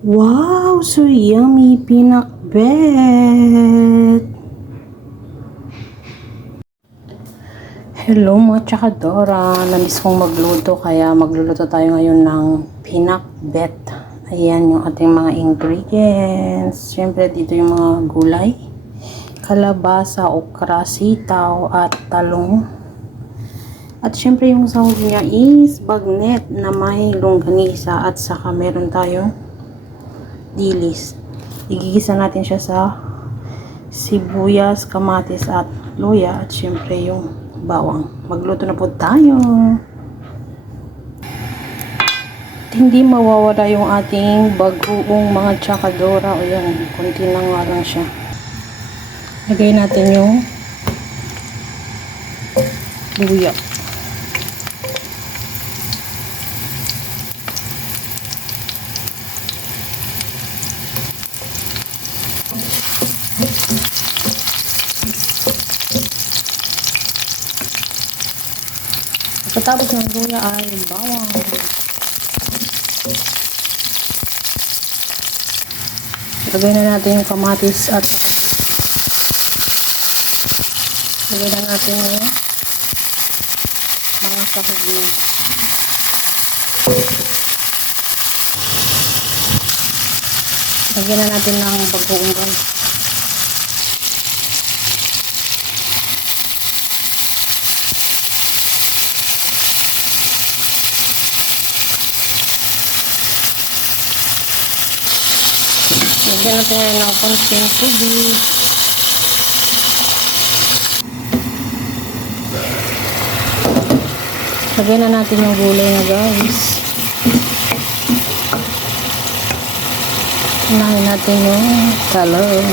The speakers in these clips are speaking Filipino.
Wow, so yummy pinakbet! Hello mga tsakadora, namiss kong magluto kaya magluluto tayo ngayon ng pinakbet. Ayan yung ating mga ingredients. Siyempre dito yung mga gulay. Kalabasa, okra, sitaw at talong. At syempre yung sahog niya is bagnet na may longganisa at saka meron tayong dilis. Igigisa natin siya sa sibuyas, kamatis at luya at syempre yung bawang. Magluto na po tayo. Hindi mawawala yung ating bagoong mga tsakadora o yan, konti na nga lang siya. Lagay natin yung luya. Pagkatapos ng luya ay bawang. Lagay na natin yung kamatis at Lagay na natin yung mga sahog niya. Lagyan na natin ng bagoong Lagyan natin ngayon ng konting tubig. Lagyan na natin yung gulay na guys. Unahin natin yung talong.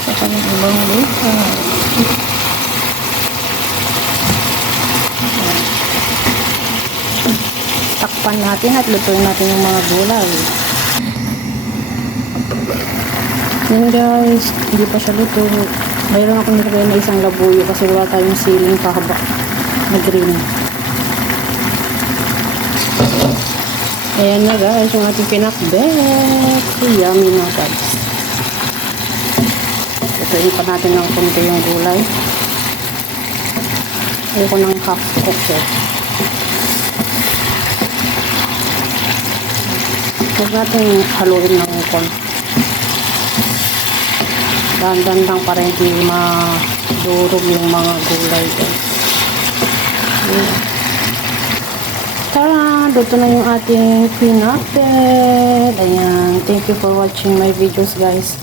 Saka yung ibang lupa. Takpan natin at lutuin natin yung mga gulay. Yun guys, hindi pa siya luto. Mayroon akong nilagay na isang labuyo kasi wala tayong siling pahaba na green. Ayan na guys, yung ating pinakbet. Yummy na guys. Lutuin pa natin ng konti yung gulay. Ayoko ng half cook eh. Huwag natin haluin ng konti. Dandan lang para hindi madurog yung mga gulay guys. Tara! Luto na yung ating pinakbet. Ayan. Thank you for watching my videos guys.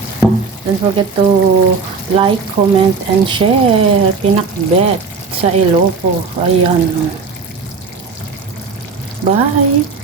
Don't forget to like, comment, and share. Pinakbet sa Ilopo. Ayan. Bye!